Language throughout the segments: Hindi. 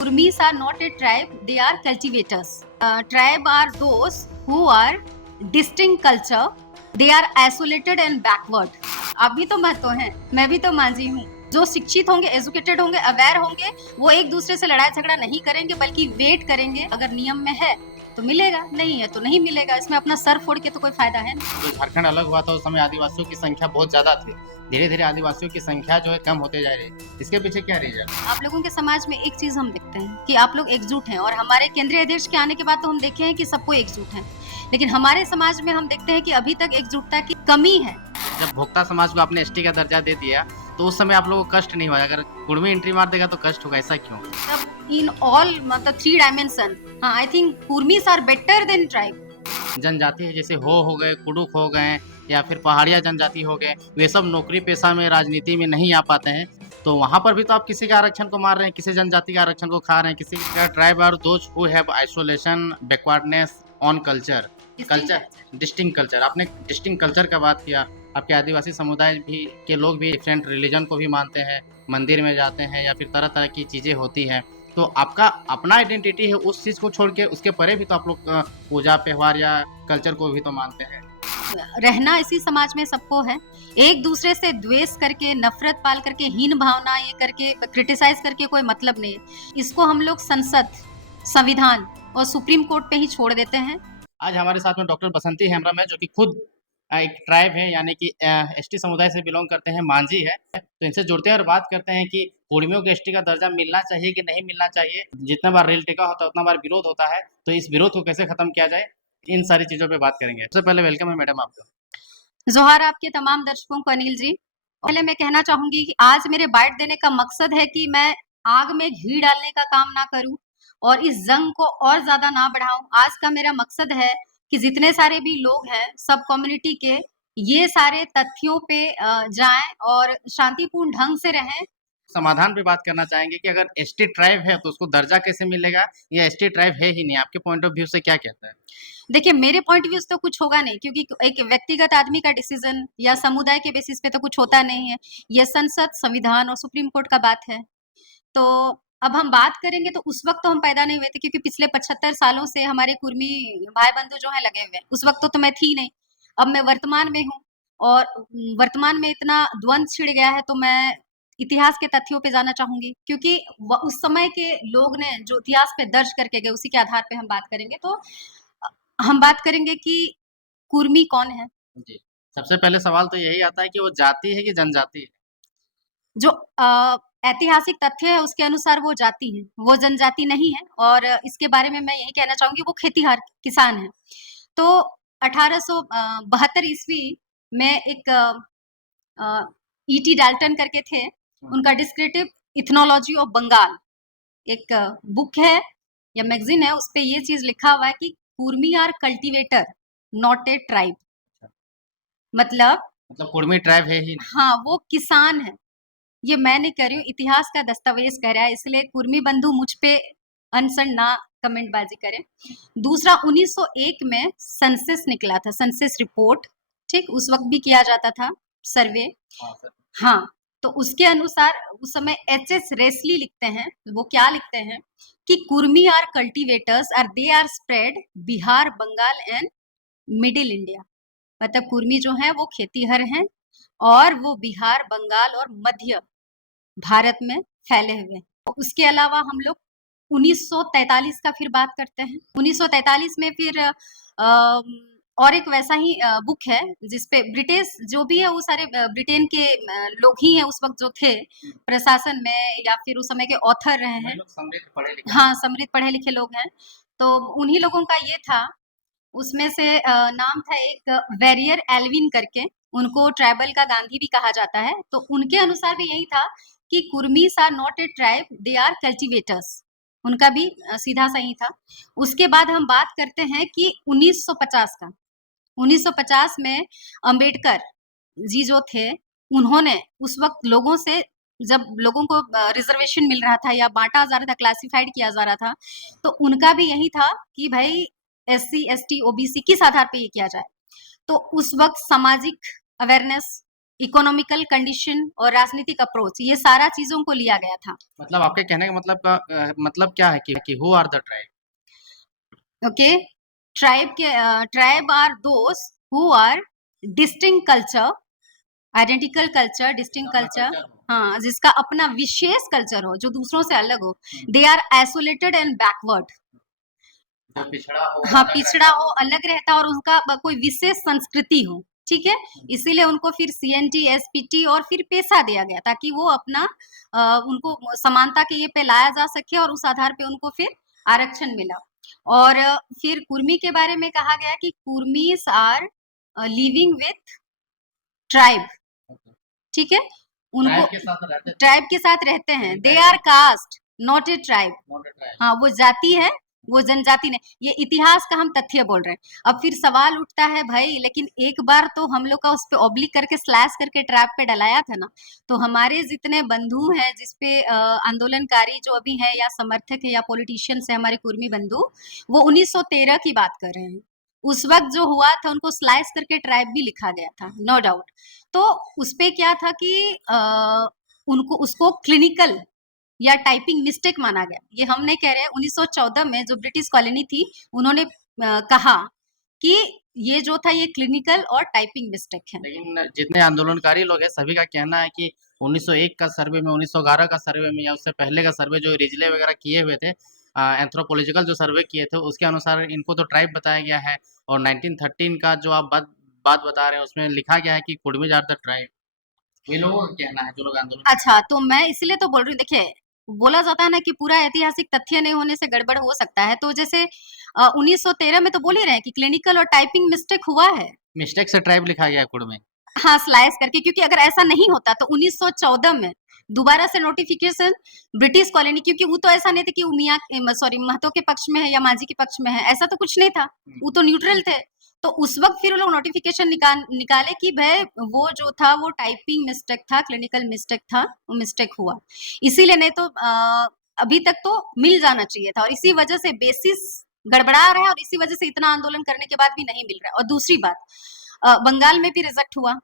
Kurmis are not a tribe, they are cultivators. Tribe are those who are distinct culture, they are isolated and backward. आप भी तो महतो हैं, मैं भी तो मांझी हूँ। जो शिक्षित होंगे, एजुकेटेड होंगे, अवेयर होंगे, वो एक दूसरे से लड़ाई झगड़ा नहीं करेंगे, बल्कि वेट करेंगे। अगर नियम में है तो मिलेगा, नहीं है तो नहीं मिलेगा। इसमें अपना सर फोड़ के तो कोई फायदा है नहीं। जो झारखंड अलग हुआ था उस समय आदिवासियों की संख्या बहुत ज्यादा थी। धीरे धीरे आदिवासियों की संख्या जो है कम होते जा रही है। इसके पीछे क्या रीजन? आप लोगों के समाज में एक चीज हम देखते हैं कि आप लोग एकजुट हैं, और हमारे केंद्रीय अध्यक्ष के आने के बाद तो हम देखे हैं कि सबको एकजुट है, लेकिन हमारे समाज में हम देखते हैं कि अभी तक एकजुटता की कमी है। जब भोक्ता समाज को आपने एसटी का दर्जा दे दिया तो उस समय आप लोगों को कष्ट नहीं हुआ? अगर कुर्मी एंट्री मार देगा तो कष्ट होगा, ऐसा क्यों? तब इन ऑल मतलब 3 डायमेंशन, हाँ, I think Kurmis are better than tribe. जनजाति है जैसे हो गए, कुडुक हो गए, या फिर पहाड़िया जनजाति हो गए, वे सब नौकरी पेशा में, राजनीति में नहीं आ पाते हैं। तो वहाँ पर भी तो आप किसी के आरक्षण को मार रहे हैं, किसी जनजाति के आरक्षण को खा रहे हैं। किसी का tribe are those who have isolation backwardness on culture distinct culture. आपने डिस्टिंक्ट कल्चर का बात किया। आपके आदिवासी समुदाय भी के लोग भी डिफरेंट रिलीजन को भी मानते हैं, मंदिर में जाते हैं, या फिर तरह तरह की चीज़ें होती हैं। तो आपका अपना आइडेंटिटी है, उस चीज़ को छोड़ के उसके परे भी तो आप लोग पूजा त्यौहार या कल्चर को भी तो मानते हैं। रहना इसी समाज में सबको है। एक दूसरे से द्वेष करके, नफरत पाल करके, हीन भावना ये करके, क्रिटिसाइज करके कोई मतलब नहीं है। इसको हम लोग संसद, संविधान और सुप्रीम कोर्ट पे ही छोड़ देते हैं। आज हमारे साथ में डॉक्टर बसंती हेम्ब्रम है, जो कि खुद एक ट्राइब है, यानी कि एसटी समुदाय से बिलोंग करते हैं, मांझी है। तो इनसे जुड़ते हैं और बात करते हैं कि कुर्मियों को एसटी का दर्जा मिलना चाहिए कि नहीं मिलना चाहिए। जितना बार रेल टेका होता है उतना बार विरोध होता है, तो इस विरोध को कैसे खत्म किया जाए, इन सारी चीजों पे बात करेंगे। सबसे पहले वेलकम है मैडम आपका। जोहार आपके तमाम दर्शकों को अनिल जी। पहले मैं कहना चाहूंगी कि आज मेरे बाइट देने का मकसद है कि मैं आग में घी डालने का काम ना करूं और इस जंग को और ज्यादा ना बढ़ाऊं। आज का मेरा मकसद है कि जितने सारे भी लोग हैं, सब कम्युनिटी के, ये सारे तथ्यों पे जाएं और शांतिपूर्ण ढंग से रहें। समाधान पे बात करना चाहेंगे कि अगर एसटी ट्राइब है तो उसको दर्जा कैसे मिलेगा, या एसटी ट्राइब है ही नहीं, आपके पॉइंट ऑफ व्यू से क्या कहता है? देखिए, मेरे पॉइंट व्यू से तो कुछ होगा नहीं, क्योंकि एक व्यक्तिगत आदमी का डिसीजन या समुदाय के बेसिस पे तो कुछ होता नहीं है। ये संसद, संविधान और सुप्रीम कोर्ट का बात है। तो अब हम बात करेंगे तो उस वक्त तो हम पैदा नहीं हुए थे, क्योंकि पिछले 75 सालों से हमारे कुर्मी भाई बंधु जो है लगे हुए हैं। उस वक्त तो मैं थी नहीं। अब मैं वर्तमान में हूँ, और वर्तमान में इतना द्वंद छिड़ गया है, तो मैं इतिहास के तथ्यों पे जाना चाहूंगी, क्योंकि उस समय के लोग ने जो इतिहास पे दर्ज करके गए, उसी के आधार पे हम बात करेंगे। तो हम बात करेंगे कि कुर्मी कौन है। जी, सबसे पहले सवाल तो यही आता है कि वो जाति है कि जनजाति है? जो ऐतिहासिक तथ्य है उसके अनुसार वो जाति है, वो जनजाति नहीं है। और इसके बारे में मैं यही कहना चाहूंगी, वो खेतीहर किसान है। तो 1872 ईस्वी में एक ईटी डाल्टन करके थे, उनका डिस्क्रिप्टिव इथनोलॉजी ऑफ बंगाल एक बुक है या मैगजीन है, उस पे ये चीज लिखा हुआ है कि Kurmi are cultivator not a tribe. मतलब कुर्मी ट्राइब है ही नहीं। हाँ, वो किसान है। ये मैं नहीं कह रही हूँ, इतिहास का दस्तावेज कह रहा है, इसलिए कुर्मी बंधु मुझ पे अनसन ना कमेंटबाजी करें। दूसरा, 1901 में सेंसस निकला था, सेंसस रिपोर्ट, ठीक, उस वक्त भी किया जाता था सर्वे। हाँ सर। हाँ, तो उसके अनुसार उस समय एच.एस. रेसली लिखते हैं, वो क्या लिखते हैं कि Kurmi are cultivators are they are spread Bihar, Bengal and middle India. मतलब कुर्मी जो है वो खेतीहर हैं, और वो बिहार, बंगाल और मध्य भारत में फैले हुए हैं। उसके अलावा हम लोग 1943 का फिर बात करते हैं। 1943 में फिर और एक वैसा ही बुक है जिसपे ब्रिटिश जो भी है वो सारे ब्रिटेन के लोग ही हैं उस वक्त जो थे प्रशासन में, या फिर उस समय के ऑथर रहे हैं। समृद्ध पढ़े लिखे। हाँ, समृद्ध पढ़े लिखे लोग हैं। तो उन्हीं लोगों का ये था, उसमें से नाम था एक वेरियर एल्विन करके, उनको ट्राइबल का गांधी भी कहा जाता है। तो उनके अनुसार भी यही था कि Kurmis are not a tribe, they are cultivators. उनका भी सीधा सही था। उसके बाद हम बात करते हैं कि 1950 का। 1950 में अंबेडकर जी जो थे, उन्होंने उस वक्त लोगों से, जब लोगों को रिजर्वेशन मिल रहा था या बांटा जा रहा था, क्लासिफाइड किया जा रहा था, तो उनका भी यही था कि भाई एससी, एसटी, ओबीसी किस आधार पे ये किया जाए। तो उस वक्त सामाजिक अवेयरनेस, इकोनॉमिकल कंडीशन और राजनीतिक अप्रोच, ये सारा चीजों को लिया गया था। मतलब आपके कहने का मतलब क्या है कि who are the tribe? Okay, tribe are those who are distinct culture, identical culture, distinct अपना कल्चर। कल्चर हो, हाँ, जिसका अपना विशेष कल्चर हो, जो दूसरों से अलग हो। Hmm, they are isolated and backward. जो पिछड़ा हो, हाँ, अलग पिछड़ा रहता हो, हो। अलग रहता हो और उसका कोई विशेष संस्कृति हो, ठीक है? हुँ, इसीलिए उनको फिर सीएनटी, एसपीटी और फिर पेशा दिया गया ताकि वो अपना उनको समानता के ये पे लाया जा सके और उस आधार पे उनको फिर आरक्षण मिला। और फिर कुर्मी के बारे में कहा गया कि Kurmis are living with tribe, okay. ठीक है? उनको ट्राइब के साथ रहते थे, ट्राइब के साथ रहते हैं। लेकिन दे पहले are caste, not a tribe. Not a tribe. हाँ, वो जाति है, वो जनजाति नहीं। ये इतिहास का हम तथ्य बोल रहे हैं। अब फिर सवाल उठता है भाई, लेकिन एक बार तो हम लोग का उस पे ऑब्लिक करके स्लैश करके ट्रैप पे डलाया था ना, तो हमारे जितने बंधु हैं जिस पे आंदोलनकारी जो अभी हैं या समर्थक है या पॉलिटिशियंस है हमारे कुर्मी बंधु, वो 1913 की बात कर रहे हैं। उस वक्त जो हुआ था उनको स्लाइस करके ट्राइब भी लिखा गया था, नो डाउट। तो उसपे क्या था कि उनको उसको क्लिनिकल या टाइपिंग मिस्टेक माना गया। ये हम नहीं कह रहे हैं, 1914 में जो ब्रिटिश कॉलोनी थी उन्होंने कहा कि ये जो था ये क्लिनिकल और टाइपिंग मिस्टेक है। लेकिन जितने आंदोलनकारी लोग हैं सभी का कहना है कि 1901 का सर्वे में, 1911 का सर्वे में या उससे पहले का सर्वे जो रिजले वगैरह किए हुए थे, एंथ्रोपोलॉजिकल जो सर्वे किए थे उसके अनुसार इनको तो ट्राइब बताया गया है, और 1913 का जो आप बात बात बता रहे हैं उसमें लिखा गया है कि कुड़मीज आर द ट्राइब। ये लोगों का कहना है जो लोग आंदोलन कर रहे अच्छा, तो मैं इसलिए तो बोल रही हूँ, देखिए बोला जाता है ना कि पूरा ऐतिहासिक तथ्य नहीं होने से गड़बड़ हो सकता है। तो जैसे 1913 में तो बोल ही रहे हैं कि क्लिनिकल और टाइपिंग मिस्टेक हुआ है। हैं। मिस्टेक से ट्राइब लिखा गया है कुड़ में। हाँ, स्लाइस करके, क्योंकि अगर ऐसा नहीं होता तो 1914 में दोबारा से नोटिफिकेशन ब्रिटिश कॉलोनी, क्योंकि वो तो ऐसा नहीं था कि वो मियाँ सॉरी महतो के पक्ष में है या माझी के पक्ष में है, ऐसा तो कुछ नहीं था। वो तो न्यूट्रल थे। तो उस वक्त फिर वो लोग नोटिफिकेशन निकाले कि भाई वो जो था वो टाइपिंग मिस्टेक था, क्लिनिकल मिस्टेक था, वो मिस्टेक हुआ। इसीलिए नहीं तो अभी तक तो मिल जाना चाहिए था, और इसी वजह से बेसिस गड़बड़ा रहा है और इसी वजह से इतना आंदोलन करने के बाद भी नहीं मिल रहा है। और दूसरी बात, बंगाल में भी रिजेक्ट हुआ।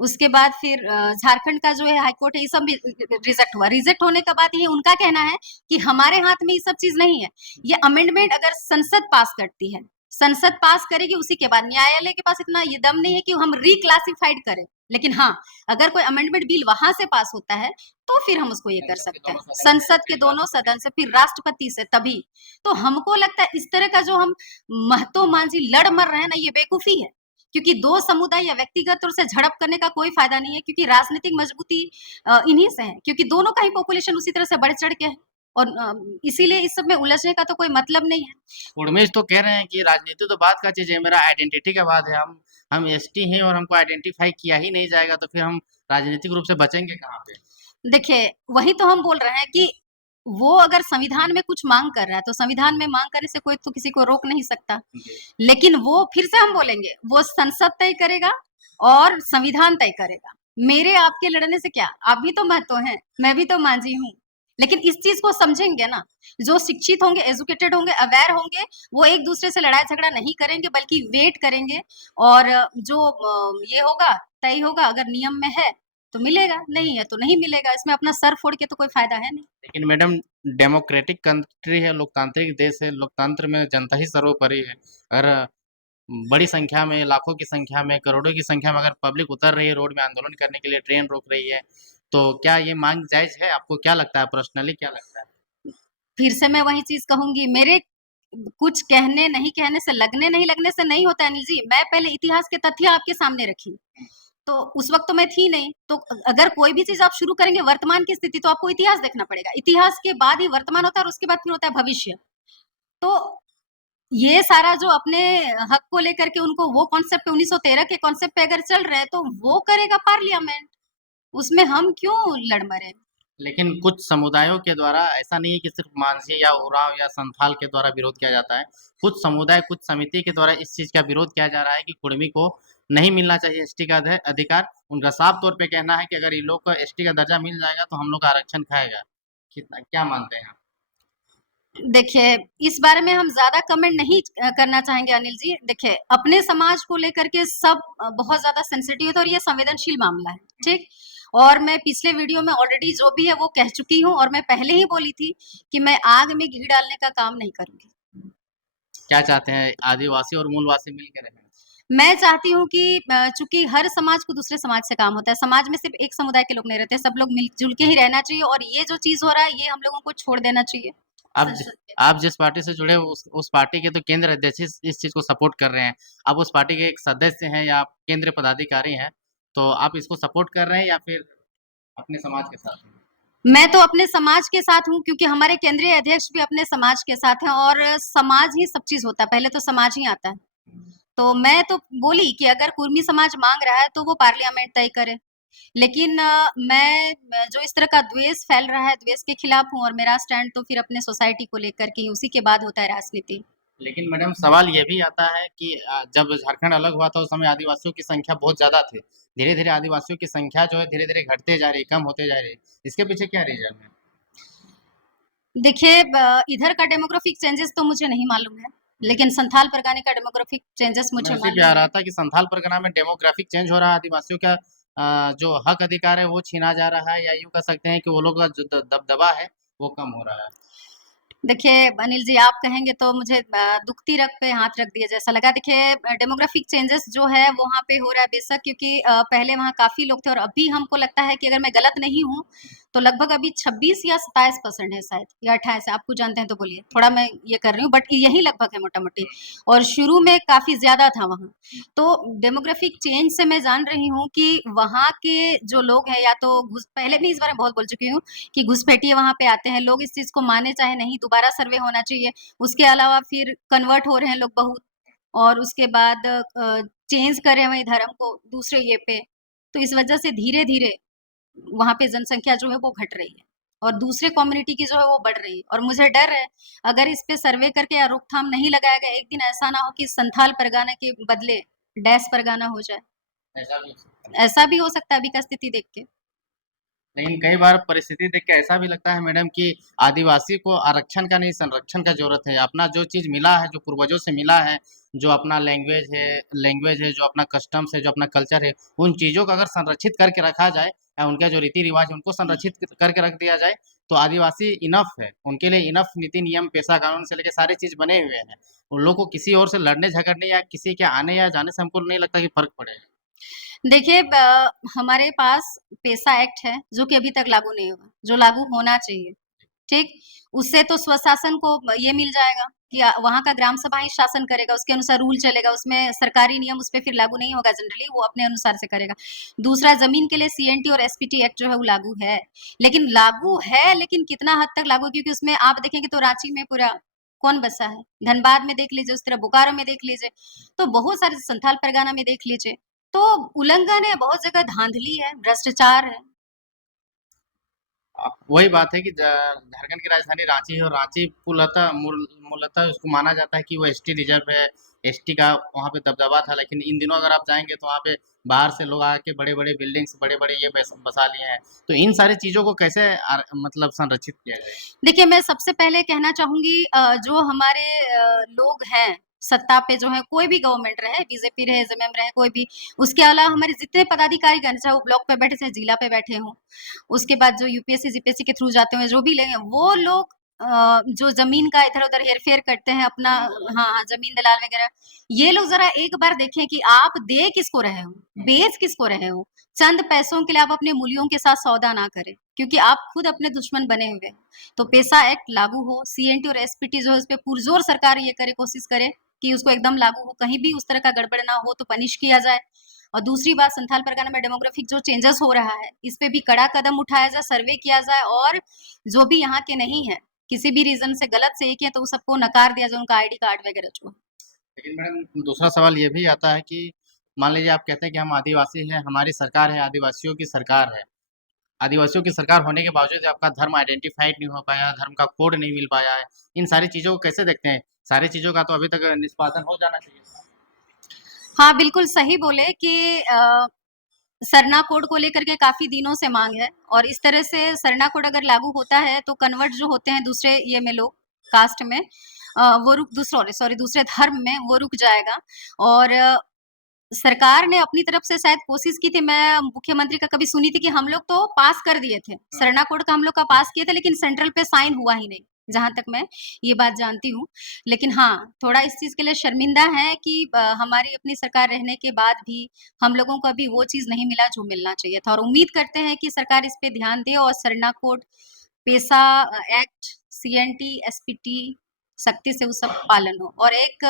उसके बाद फिर झारखंड का जो है हाईकोर्ट है, ये सब भी रिजेक्ट हुआ। रिजेक्ट होने के बाद ये उनका कहना है कि हमारे हाथ में ये सब चीज नहीं है। ये अमेंडमेंट अगर संसद पास करती है, संसद पास करेगी, उसी के बाद न्यायालय के पास इतना ये दम नहीं है कि हम रिक्लासिफाइड करें। लेकिन हाँ, अगर कोई अमेंडमेंट बिल वहां से पास होता है तो फिर हम उसको ये कर सकते हैं, संसद के दोनों सदन से, फिर राष्ट्रपति से, तभी। तो हमको लगता है इस तरह का जो हम महतो मांझी लड़ मर रहे हैं ना, ये बेवकूफी है। क्योंकि दो समुदाय या व्यक्तिगत तौर से झड़प करने का कोई फायदा नहीं है, क्योंकि राजनीतिक मजबूती इन्हीं से है, क्योंकि दोनों का ही पॉपुलेशन उसी तरह से बढ़ चढ़ के है। और इसीलिए इस सब में उलझने का तो कोई मतलब नहीं है। उर्मेश तो कह रहे हैं कि राजनीति तो बात का चीज़ है, मेरा आइडेंटिटी का बात है। हम एसटी हैं और हमको आइडेंटिफाई किया ही नहीं जाएगा तो फिर हम राजनीतिक रूप से बचेंगे कहाँ पे? देखिए, वही तो हम बोल रहे हैं कि वो अगर संविधान में कुछ मांग कर रहा है तो संविधान में मांग करने से कोई तो किसी को रोक नहीं सकता। जी। लेकिन वो फिर से हम बोलेंगे, वो संसद तय करेगा और संविधान तय करेगा। मेरे आपके लड़ने से क्या, आप भी तो महतो हैं, मैं भी तो मांझी हूँ। लेकिन इस चीज को समझेंगे ना, जो शिक्षित होंगे, एजुकेटेड होंगे, अवेयर होंगे, वो एक दूसरे से लड़ाई झगड़ा नहीं करेंगे बल्कि वेट करेंगे। और जो ये होगा, तय होगा, अगर नियम में है तो मिलेगा, नहीं है तो नहीं मिलेगा। इसमें अपना सर फोड़ के तो कोई फायदा है नहीं। लेकिन मैडम, डेमोक्रेटिक कंट्री है, लोकतांत्रिक देश है, लोकतंत्र में जनता ही सर्वोपरि है। अगर बड़ी संख्या में, लाखों की संख्या में, करोड़ों की संख्या में अगर पब्लिक उतर रही है रोड में आंदोलन करने के लिए, ट्रेन रोक रही है, तो क्या ये मांग जायज़ है? आपको क्या लगता है, पर्सनली क्या लगता है? फिर से मैं वही चीज कहूंगी, मेरे कुछ कहने नहीं कहने से, लगने नहीं लगने से नहीं होता अनिल जी। मैं पहले इतिहास के तथ्य आपके सामने रखी, तो उस वक्त तो मैं थी नहीं। तो अगर कोई भी चीज आप शुरू करेंगे वर्तमान की स्थिति, तो आपको इतिहास देखना पड़ेगा। इतिहास के बाद ही वर्तमान होता है और उसके बाद फिर होता है भविष्य। तो ये सारा जो अपने हक को लेकर के उनको वो कॉन्सेप्ट 1913 के कॉन्सेप्ट पे अगर चल रहे हैं तो वो करेगा पार्लियामेंट, उसमें हम क्यों लड़ मरे। लेकिन कुछ समुदायों के द्वारा ऐसा नहीं है कि सिर्फ मांझी या उरांव या संथाल के द्वारा विरोध किया जाता है। कुछ समुदाय, कुछ समिति के द्वारा इस चीज़ का विरोध किया जा रहा है कि कुर्मी को नहीं मिलना चाहिए एसटी का अधिकार। उनका साफ तौर पे कहना है कि अगर इन लोग को एसटी का दर्जा मिल जाएगा तो हम लोग का आरक्षण खाएगा। कितना क्या मानते हैं आप? देखिए, इस बारे में हम ज्यादा कमेंट नहीं करना चाहेंगे अनिल जी। देखिए, अपने समाज को लेकर के सब बहुत ज्यादा सेंसिटिव है और ये संवेदनशील मामला है। ठीक? और मैं पिछले वीडियो में ऑलरेडी जो भी है वो कह चुकी हूँ, और मैं पहले ही बोली थी कि मैं आग में घी डालने का काम नहीं करूँगी। क्या चाहते हैं आदिवासी और मूलवासी मिल के रहें? मैं चाहती हूँ कि चूँकि हर समाज को दूसरे समाज से काम होता है, समाज में सिर्फ़ एक समुदाय के लोग नहीं रहते, सब लोग मिल-जुल के ही रहना चाहिए, और ये जो चीज़ हो रहा है, ये हम लोगों को छोड़ देना चाहिए। आप ज संसद में। आप जिस पार्टी से जुड़े हो उस पार्टी के तो केंद्र अध्यक्ष इस चीज़ को सपोर्ट कर रहे हैं। आप उस पार्टी के एक सदस्य हैं या आप केंद्रीय पदाधिकारी हैं, तो आप इसको सपोर्ट कर रहे हैं या फिर अपने समाज के साथ हैं? मैं तो अपने समाज के साथ हूँ, क्योंकि हमारे केंद्रीय अध्यक्ष भी अपने समाज के साथ हैं, और समाज ही सब चीज़ होता है, पहले तो समाज ही आता है। तो मैं तो बोली कि अगर कुर्मी समाज माँग रहा है तो वो पार्लियामेंट तय करे। लेकिन मैं जो इस तरह का द्वेष फैल रहा है, द्वेष के खिलाफ हूँ, और मेरा स्टैंड तो फिर अपने सोसाइटी को लेकर के ही, उसी के बाद होता है राजनीति। लेकिन मैडम सवाल ये भी आता है कि जब झारखंड अलग हुआ था उस समय आदिवासियों की संख्या बहुत ज़्यादा थी। धीरे-धीरे आदिवासियों की संख्या जो है धीरे-धीरे घटते जा रही है, कम होते जा रही है। इसके पीछे क्या रीज़न है? देखिए, इधर का डेमोग्राफिक चेंजेस तो मुझे नहीं मालूम है, लेकिन संथाल परगने का डेमोग्राफिक चेंजेस मैं मुझे उसी पे आ मालूम रहा है। था कि संथाल परगना में डेमोग्राफिक चेंज हो रहा है, आदिवासियों का जो हक अधिकार है वो छीना जा रहा है या यूँ कह सकते हैं कि वो लोग का जो द दबदबा है, वो कम हो रहा है। देखिए, अनिल जी, आप कहेंगे तो मुझे दुखती रग पे हाथ रख दिया जैसा लगा। देखिए, डेमोग्राफिक चेंजेस जो है वो वहाँ पे हो रहा है बेशक, क्योंकि पहले वहाँ काफ़ी लोग थे, और अभी हमको लगता है कि अगर मैं गलत नहीं हूँ, तो लगभग अभी 26 या 27% है शायद, या 28 है, आप कुछ जानते हैं तो बोलिए। थोड़ा मैं ये कर रही हूँ, बट यही लगभग है मोटा-मोटी, और शुरू में काफ़ी ज़्यादा था वहाँ। तो डेमोग्राफिक चेंज से मैं जान रही हूँ कि वहाँ के जो लोग हैं, या तो घुस पहले भी इस बारे में बहुत बोल चुकी हूँ कि घुसपैठिए वहाँ पे आते हैं, लोग इस चीज़ को माने चाहे नहीं, दोबारा सर्वे होना चाहिए। उसके अलावा फिर कन्वर्ट हो रहे हैं लोग बहुत, और उसके बाद चेंज कर रहे हैं वही धर्म को दूसरे ये पे। तो इस वजह से धीरे-धीरे वहाँ पे जनसंख्या जो है वो घट रही है, और दूसरे कम्युनिटी की जो है वो बढ़ रही है, और मुझे डर है, अगर इस पे सर्वे करके या रोकथाम नहीं लगाया गया, एक दिन ऐसा ना हो कि संथाल परगना के बदले डैश परगना हो जाए। ऐसा भी हो सकता है। ऐसा भी हो सकता है अभी का स्थिति देख के। लेकिन कई बार परिस्थिति देख के ऐसा भी लगता है मैडम कि आदिवासी को आरक्षण का नहीं संरक्षण का ज़रूरत है। अपना जो चीज़ मिला है, जो पूर्वजों से मिला है, जो अपना लैंग्वेज है, जो अपना कस्टम्स है, जो अपना कल्चर है, उन चीज़ों को अगर संरक्षित करके रखा जाए या उनका जो रीति-रिवाज है उनको संरक्षित करके रख दिया जाए, तो आदिवासी इनफ़ है। उनके लिए इनफ़ नीति, नियम, पेशा, कानून से लेके सारी चीज़ बने हुए हैं। उन लोगों को किसी और से लड़ने-झगड़ने या किसी के आने या जाने से हमको नहीं लगता कि फ़र्क पड़ेगा। देखिए, हमारे पास पेसा एक्ट है जो कि अभी तक लागू नहीं हुआ, जो लागू होना चाहिए, ठीक? उससे तो स्वशासन को ये मिल जाएगा कि वहाँ का ग्राम सभा ही शासन करेगा, उसके अनुसार रूल चलेगा, उसमें सरकारी नियम उस पे फिर लागू नहीं होगा जनरली, वो अपने अनुसार से करेगा। दूसरा, ज़मीन के लिए सीएनटी और एसपीटी एक्ट जो है वो लागू है, लेकिन कितना हद तक लागू है, क्योंकि उसमें आप देखेंगे तो रांची में पूरा कौन बसा है? धनबाद में देख लीजिए, उस तरह बोकारो में देख लीजिए, तो बहुत सारे, संथाल परगना में देख लीजिए। तो उल्लंघन है, बहुत जगह धांधली है, भ्रष्टाचार है। वही बात है कि झारखंड की राजधानी रांची है और रांची मूलतः उसको माना जाता है कि वो एसटी रिजर्व है, एसटी का वहाँ पे दबदबा था। लेकिन इन दिनों अगर आप जाएँगे तो वहाँ पे बाहर से लोग आके बड़े-बड़े बिल्डिंग्स, बड़े-बड़े ये बसा लिए हैं। तो इन सारी चीज़ों को कैसे मतलब संरक्षित किया जाए? देखिए, मैं सबसे पहले कहना चाहूँगी, जो हमारे लोग हैं, सत्ता पे जो है, कोई भी गवर्नमेंट रहे, बीजेपी रहे, जेएमएम रहे, कोई भी, उसके अलावा हमारे जितने पदाधिकारी गण, चाहे वो ब्लॉक पे बैठे, चाहे जिला पे बैठे हों, उसके बाद जो यूपीएससी, जीपीएससी के थ्रू जाते हैं, जो भी लेंगे, वो लोग जो ज़मीन का इधर-उधर हेर-फेर करते हैं अपना, हाँ, हाँ, ज़मीन दलाल वगैरह, ये लोग ज़रा एक बार देखें कि आप दे किसको रहे हो, बेच किसको रहे हो। चंद पैसों के लिए आप अपने मूलियों के साथ सौदा ना करें, क्योंकि आप खुद अपने दुश्मन बने हुए हैं। तो पेसा एक्ट लागू हो, सीएनटी और एसपीटी जो है, उस पे पुरजोर सरकार ये करे, कोशिश करे कि उसको एकदम लागू हो, कहीं भी उस तरह का गड़बड़ ना हो तो पनिश किया जाए। और दूसरी बात, संथाल परगना में डेमोग्राफिक जो चेंजेस हो रहा है, इस पे भी कड़ा कदम उठाया जाए, सर्वे किया जाए, और जो भी यहाँ के नहीं है, किसी भी रीजन से गलत सही किया, तो सबको नकार दिया जाए, उनका आईडी कार्ड वगैरह जो है। लेकिन मैडम दूसरा सवाल ये भी आता है कि मान लीजिए आप कहते हैं कि हम आदिवासी हैं, हमारी सरकार है, आदिवासियों की सरकार है। आदिवासियों की सरकार होने के बावजूद आपका धर्म आइडेंटिफाइड नहीं हो पाया, धर्म का कोड नहीं मिल पाया है। इन सारी चीज़ों को कैसे देखते हैं? सारी चीज़ों का तो अभी तक निष्पादन हो जाना चाहिए। हाँ, बिल्कुल सही बोले कि सरना कोड को लेकर के काफ़ी दिनों से माँग है, और इस तरह से सरना कोड अगर लागू होता है तो कन्वर्ट जो होते हैं दूसरे ये में लोग, कास्ट में, वो रुक दूसरे सॉरी दूसरे धर्म में वो रुक जाएगा, और सरकार ने अपनी तरफ से शायद कोशिश की थी, मैं मुख्यमंत्री का कभी सुनी थी कि हम लोग तो पास कर दिए थे, सरना कोड का हम लोग का पास किए थे, लेकिन सेंट्रल पे साइन हुआ ही नहीं, जहाँ तक मैं ये बात जानती हूँ। लेकिन हाँ, थोड़ा इस चीज़ के लिए शर्मिंदा हैं कि हमारी अपनी सरकार रहने के बाद भी हम लोगों को अभी वो चीज़ नहीं मिला जो मिलना चाहिए था, और उम्मीद करते हैं कि सरकार इस पे ध्यान दे और सरना कोड, पेसा एक्ट, सीएनटी, एसपीटी सख्ती से उस सब पालन हो, और एक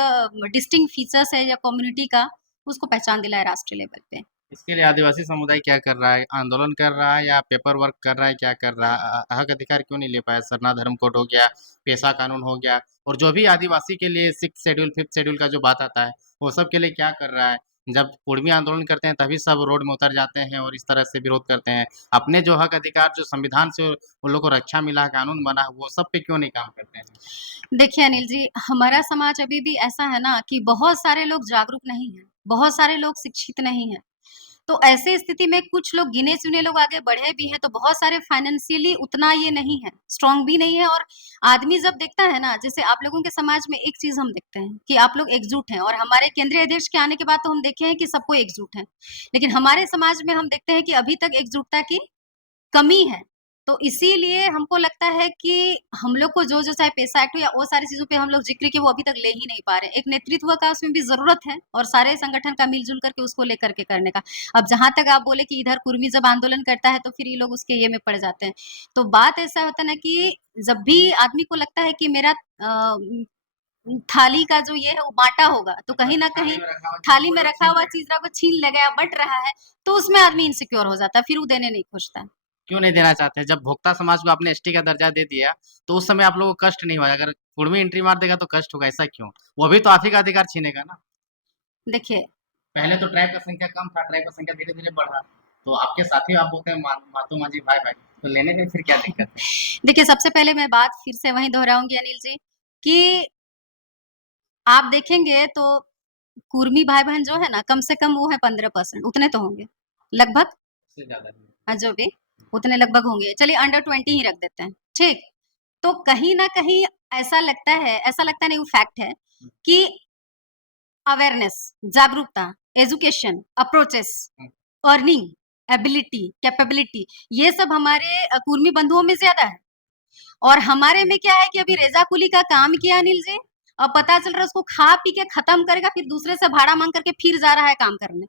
डिस्टिंक्ट फीचर्स है या कम्युनिटी का, उसको पहचान दिलाए राष्ट्रीय लेवल पे। इसके लिए आदिवासी समुदाय क्या कर रहा है? आंदोलन कर रहा है या पेपर वर्क कर रहा है, क्या कर रहा है? हक अधिकार क्यों नहीं ले पाया? सरना धर्म कोड हो गया, पेशा कानून हो गया, और जो भी आदिवासी के लिए 6th शेड्यूल 5th शेड्यूल का जो बात आता है, वो सब के लिए क्या कर रहा है? जब कुर्मी आंदोलन करते हैं तभी सब रोड में उतर जाते हैं और इस तरह से विरोध करते हैं। अपने जो हक अधिकार जो संविधान से उन लोगों को रक्षा मिला है, कानून बना है, वो सब पे क्यों नहीं काम करते हैं? देखिए अनिल जी, हमारा समाज अभी भी ऐसा है ना कि बहुत सारे लोग जागरूक नहीं हैं, बहुत सारे लोग शिक्षित नहीं हैं। तो ऐसे स्थिति में कुछ लोग गिने-चुने लोग आगे बढ़े भी हैं, तो बहुत सारे फाइनेंशियली उतना ये नहीं है, स्ट्रॉन्ग भी नहीं है, और आदमी जब देखता है ना, जैसे आप लोगों के समाज में एक चीज़ हम देखते हैं कि आप लोग एकजुट हैं, और हमारे केंद्रीय अध्यक्ष के आने के बाद तो हम देखे हैं कि सबको एकजुट हैं। लेकिन हमारे समाज में हम देखते हैं कि अभी तक एकजुटता की कमी है। तो इसीलिए हमको लगता है कि हम लोग को जो-जो चाहे पेशा एक्ट हो या वो सारी चीज़ों पे हम लोग ज़िक्र किए, वो अभी तक ले ही नहीं पा रहे हैं। एक नेतृत्व का उसमें भी ज़रूरत है, और सारे संगठन का मिल-जुल करके उसको लेकर के करने का। अब जहाँ तक आप बोले कि इधर कुर्मी जब आंदोलन करता है तो फिर ये लोग उसके ये में पड़ जाते हैं। तो बात ऐसा होता है ना कि जब भी आदमी को लगता है कि मेरा थाली का जो ये है वो बाँटा होगा, तो कहीं न कहीं थाली में रखा हुआ चीज़ को छीन ले गया, बँट रहा है, तो उसमें आदमी इनसिक्योर हो जाता है, फिर वो देने नहीं खोजता है। क्यों नहीं देना चाहते? जब भोक्ता समाज को आपने एसटी का दर्जा दे दिया, तो उस समय आप लोगों को कष्ट नहीं हुआ? अगर कुर्मी एंट्री मार देगा तो कष्ट होगा, ऐसा क्यों? वो भी तो आप ही का अधिकार छीनेगा ना। देखिए पहले तो ट्राइब का संख्या कम था, ट्राइब का संख्या धीरे-धीरे बढ़ा। तो आपके साथी आप बोलते हैं मातू मांझी भाई-भाई, तो लेने में फिर क्या दिक्कत है? देखिए, सबसे पहले मैं बात फिर से वहीं दोहराऊँगी अनिल जी, कि आप देखेंगे तो कुर्मी भाई-बहन जो है ना, कम से कम वो है 15%, उतने तो होंगे, लगभग। उससे ज़्यादा नहीं। जो भी, उतने लगभग होंगे। चलिए अंडर 20 ही रख देते हैं, ठीक? तो कहीं न कहीं ऐसा लगता नहीं, वो फैक्ट है कि अवेयरनेस, जागरूकता, एजुकेशन, अप्रोचेस, हुँ, अर्निंग, एबिलिटी, कैपेबिलिटी, ये सब हमारे कुर्मी बंधुओं में ज़्यादा है। और हमारे में क्या है कि अभी रेज़ा-कुली का काम किया अनिल जी, अब पता चल रहा है उसको खा पी के खत्म करेगा, फिर दूसरे से भाड़ा माँग करके फिर जा रहा है काम करने।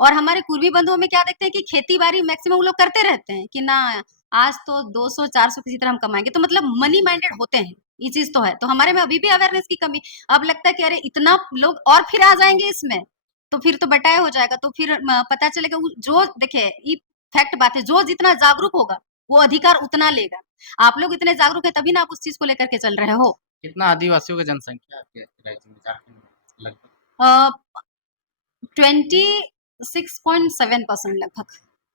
और हमारे कुर्मी बंधुओं में क्या देखते हैं कि खेती-बाड़ी मैक्सिमम वो लोग करते रहते हैं कि ना, आज तो 200-400 किसी तरह हम कमाएँगे, तो मतलब मनी माइंडेड होते हैं, ये चीज़ तो है। तो हमारे में अभी भी अवेयरनेस की कमी। अब लगता है कि अरे इतना लोग और फिर आ जाएँगे इसमें, तो फिर तो बँटाए हो जाएगा, तो फिर पता चलेगा वो जो देखिए ये फैक्ट बात है, जो जितना जागरूक होगा, वो अधिकार उतना लेगा। आप लोग इतने जागरूक हैं तभी ना आप उस चीज़ को लेकर के चल रहे हो। कितना आदिवासियों की जनसंख्या है आपके राज्य में, झारखंड में लगभग? अ, 26.7% लगभग,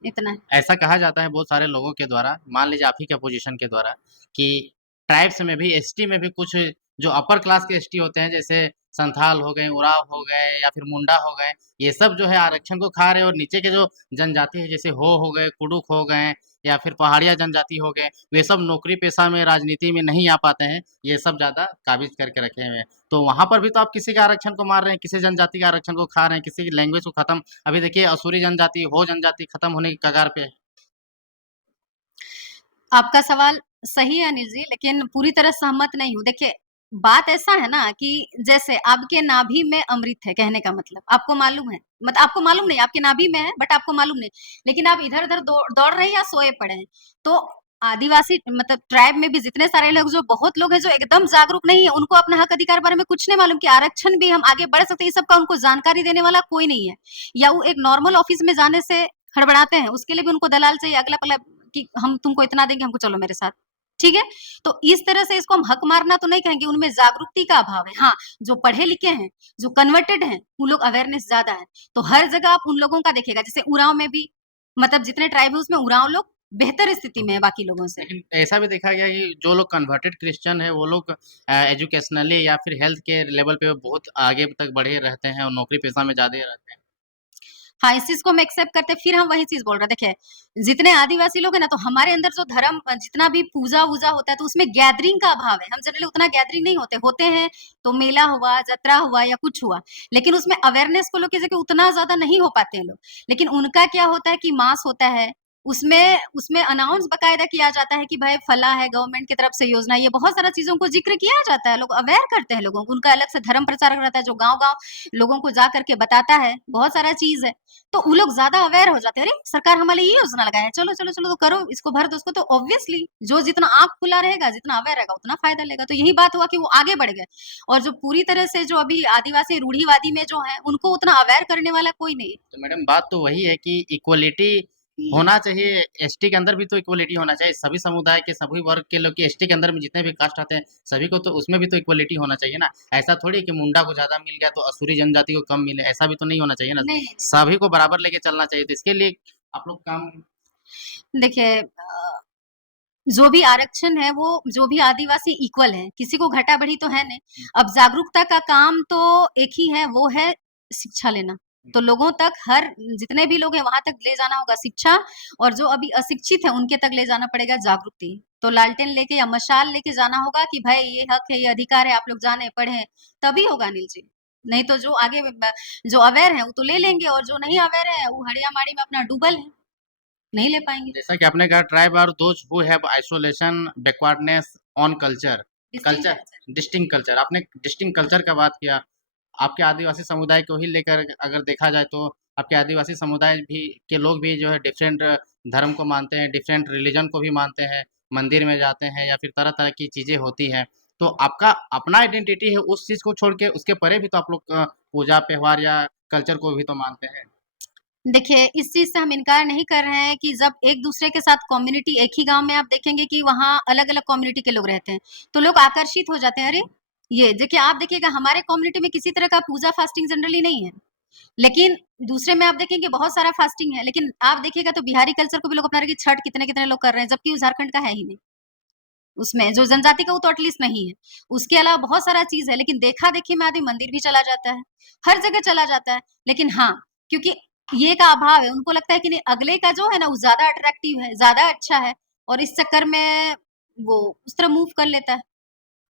इतना है। ऐसा कहा जाता है बहुत सारे लोगों के द्वारा, मान लीजिए आप ही के पोजीशन के द्वारा, कि ट्राइब्स में भी, एसटी में भी कुछ जो अपर क्लास के एसटी होते हैं, जैसे संथाल हो गए, उरांव हो गए या फिर मुंडा हो गए, ये सब जो है आरक्षण को खा रहे हैं, और नीचे के जो जनजाति है, जैसे हो गए, कुडुक हो गए या फिर पहाड़िया जनजाति हो गए, वे सब नौकरी पेशा में, राजनीति में नहीं आ पाते हैं, ये सब ज़्यादा काबिज़ करके रखे हुए हैं। तो वहाँ पर भी तो आप किसी के आरक्षण को मार रहे हैं, किसी जनजाति के आरक्षण को खा रहे हैं, किसी की लैंग्वेज को खत्म, अभी देखिए असुरी जनजाति, हो जनजाति खत्म होने की कगार पे है। आपका सवाल सही है अनिल जी, लेकिन पूरी तरह सहमत नहीं हूँ। देखिए, बात ऐसा है ना कि जैसे आपके नाभि में अमृत है, कहने का मतलब, आपको मालूम है, आपको मालूम नहीं, आपके नाभि में है, बट आपको मालूम नहीं, लेकिन आप इधर-उधर दौड़ रहे हैं या सोए पड़े हैं। तो आदिवासी ट्राइब में भी जितने सारे लोग, जो बहुत लोग हैं जो एकदम जागरूक नहीं है, उनको अपना हक अधिकार बारे में कुछ नहीं मालूम कि आरक्षण भी हम आगे बढ़ सकते हैं, ये सब का उनको जानकारी देने वाला कोई नहीं है। या वो एक नॉर्मल ऑफिस में जाने से हड़बड़ाते हैं, उसके लिए भी उनको दलाल चाहिए, अगला-पगला कि हम तुमको इतना देंगे, हमको चलो मेरे साथ, ठीक है? तो इस तरह से इसको हम हक मारना तो नहीं कहेंगे, उनमें जागरूकता का अभाव है। हाँ, जो पढ़े-लिखे हैं, जो कन्वर्टेड हैं, वो लोग अवेयरनेस ज़्यादा है। तो हर जगह आप उन लोगों का देखिएगा, जैसे उरांव में भी, जितने ट्राइब है उसमें उरांव लोग बेहतर स्थिति में है बाकी लोगों से। लेकिन ऐसा भी देखा गया कि जो लोग कन्वर्टेड क्रिश्चियन है, वो लोग एजुकेशनली या फिर हेल्थ के लेवल पे बहुत आगे तक बढ़े रहते हैं और नौकरी पेशा में ज़्यादा रहते हैं। हाँ, इस चीज़ को हम एक्सेप्ट करते हैं, फिर हम वही चीज़ बोल रहे हैं। देखिए, जितने आदिवासी लोग हैं ना, तो हमारे अंदर जो धर्म जितना भी पूजा-वूजा होता है, तो उसमें गैदरिंग का अभाव है। हम जनरली उतना गैदरिंग नहीं होते, होते हैं तो मेला हुआ, जत्रा हुआ या कुछ हुआ, लेकिन उसमें अवेयरनेस को लेके जगह उतना ज़्यादा नहीं हो पाते हैं लोग। लेकिन उनका क्या होता है कि मास होता है, उसमें उसमें अनाउंस बाकायदा किया जाता है कि भाई फला है, गवर्नमेंट की तरफ से योजना, ये बहुत सारा चीज़ों को ज़िक्र किया जाता है, लोग अवेयर करते हैं लोगों को। उनका अलग से धर्म प्रचारक रहता है, जो गाँव-गाँव लोगों को जा करके बताता है, बहुत सारा चीज़ है। तो वो लोग ज़्यादा अवेयर हो जाते हैं, अरे! सरकार हमारे लिए ये योजना लगाया है, चलो, चलो, चलो तो करो, इसको भर दो उसको, तो ऑब्वियसली जो जितना आँख खुला रहेगा, जितना अवेयर रहेगा, उतना फ़ायदा लेगा। तो यही बात हुआ कि वो आगे बढ़ गए, और जो पूरी तरह से जो अभी आदिवासी रूढ़िवादी में जो है, उनको उतना अवेयर करने वाला कोई नहीं है। तो मैडम बात तो वही है कि इक्वलिटी होना चाहिए, एसटी के अंदर भी तो इक्वलिटी होना चाहिए, सभी समुदाय के सभी वर्ग के लोग, की एसटी के अंदर में जितने भी कास्ट आते हैं, सभी को तो उसमें भी तो इक्वलिटी होना चाहिए ना। ऐसा थोड़ी है कि मुंडा को ज़्यादा मिल गया तो असुरी जनजाति को कम मिले, ऐसा भी तो नहीं होना चाहिए ना। नहीं, सभी को बराबर लेके चलना चाहिए, तो इसके लिए आप लोग काम देखिए जो भी आरक्षण है वो जो भी आदिवासी इक्वल है, किसी को घटा-बढ़ी तो है नहीं। अब जागरूकता का काम तो एक ही है, वो है शिक्षा लेना। तो लोगों तक हर जितने भी लोग हैं वहाँ तक ले जाना होगा शिक्षा, और जो अभी अशिक्षित हैं उनके तक ले जाना पड़ेगा जागृति। तो लालटेन लेके या मशाल लेके जाना होगा कि भाई ये हक है, ये अधिकार है, आप लोग जानें, पढ़ें, तभी होगा अनिल जी। नहीं तो जो आगे जो अवेयर हैं वो तो ले लेंगे, और जो नहीं अवेयर है वो हड़िया-माड़ी में अपना डूबल है, नहीं ले पाएँगे। जैसा कि आपने कहा tribe are those who have isolation backwardness on culture distinct culture culture. Distinct culture आपने डिस्टिंक्ट कल्चर का बात किया। आपके आदिवासी समुदाय को ही लेकर अगर देखा जाए तो आपके आदिवासी समुदाय भी के लोग भी जो है डिफरेंट धर्म को मानते हैं, डिफरेंट रिलीजन को भी मानते हैं, मंदिर में जाते हैं या फिर तरह तरह की चीज़ें होती हैं। तो आपका अपना आइडेंटिटी है, उस चीज़ को छोड़ के उसके परे भी तो आप लोग पूजा त्योहार या कल्चर को भी तो मानते हैं। देखिए, इस चीज़ से हम इनकार नहीं कर रहे हैं कि जब एक-दूसरे के साथ कम्युनिटी एक ही गाँव में, आप देखेंगे कि वहाँ अलग-अलग कम्युनिटी के लोग रहते हैं, तो लोग आकर्षित हो जाते हैं, अरे! ये देखिए, आप देखिएगा हमारे कम्युनिटी में किसी तरह का पूजा फास्टिंग जनरली नहीं है, लेकिन दूसरे में आप देखेंगे बहुत सारा फास्टिंग है, लेकिन आप देखिएगा तो बिहारी कल्चर को भी लोग अपना रहे कि छठ कितने-कितने लोग कर रहे हैं, जबकि वो झारखंड का है ही नहीं। उसमें जो जनजाति का वो तो एटलीस्ट नहीं है। उसके अलावा बहुत सारा चीज़ है, लेकिन देखा-देखी में आदमी मंदिर भी चला जाता है, हर जगह चला जाता है। लेकिन हाँ, क्योंकि ये का अभाव है, उनको लगता है कि नहीं अगले का जो है ना वो ज़्यादा अट्रैक्टिव है, ज़्यादा अच्छा है, और इस चक्कर में वो उस तरह मूव कर लेता है।